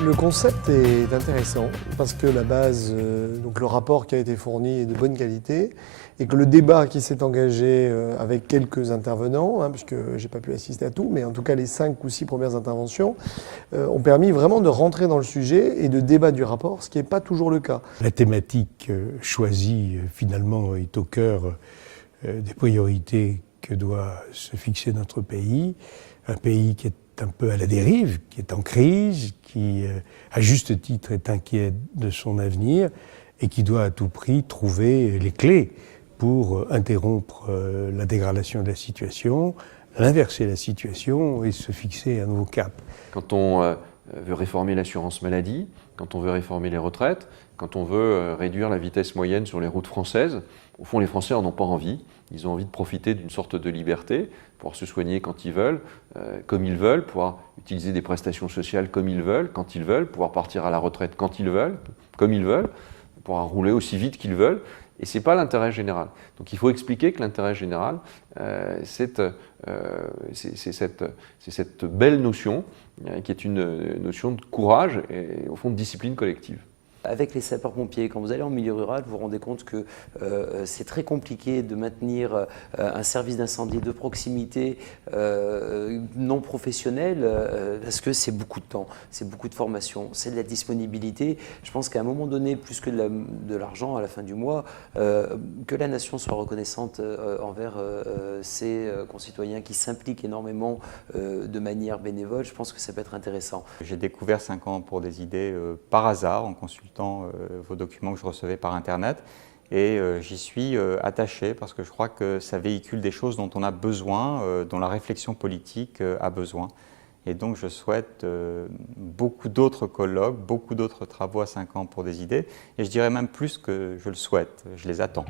Le concept est intéressant parce que la base, donc le rapport qui a été fourni est de bonne qualité et que le débat qui s'est engagé avec quelques intervenants, puisque je n'ai pas pu assister à tout, mais en tout cas les 5 ou 6 premières interventions ont permis vraiment de rentrer dans le sujet et de débattre du rapport, ce qui n'est pas toujours le cas. La thématique choisie finalement est au cœur des priorités que doit se fixer notre pays, un pays qui est un peu à la dérive, qui est en crise, qui, à juste titre, est inquiet de son avenir et qui doit à tout prix trouver les clés pour interrompre la dégradation de la situation, inverser la situation et se fixer un nouveau cap. Quand on veut réformer l'assurance maladie, quand on veut réformer les retraites, quand on veut réduire la vitesse moyenne sur les routes françaises, au fond, les Français n'en ont pas envie. Ils ont envie de profiter d'une sorte de liberté, pouvoir se soigner quand ils veulent, comme ils veulent, pouvoir utiliser des prestations sociales comme ils veulent, quand ils veulent, pouvoir partir à la retraite quand ils veulent, comme ils veulent, pouvoir rouler aussi vite qu'ils veulent. Et ce n'est pas l'intérêt général. Donc il faut expliquer que l'intérêt général, c'est cette belle notion qui est une notion de courage et au fond de discipline collective. Avec les sapeurs-pompiers, quand vous allez en milieu rural, vous vous rendez compte que c'est très compliqué de maintenir un service d'incendie de proximité non professionnel parce que c'est beaucoup de temps, c'est beaucoup de formation, c'est de la disponibilité. Je pense qu'à un moment donné, plus que de l'argent à la fin du mois, que la nation soit reconnaissante envers ses concitoyens qui s'impliquent énormément de manière bénévole, je pense que ça peut être intéressant. J'ai découvert 5 ans pour des idées par hasard en consultant vos documents que je recevais par Internet et j'y suis attaché parce que je crois que ça véhicule des choses dont on a besoin, dont la réflexion politique a besoin. Et donc je souhaite beaucoup d'autres colloques, beaucoup d'autres travaux à 5 ans pour des idées et je dirais même plus que je le souhaite, je les attends.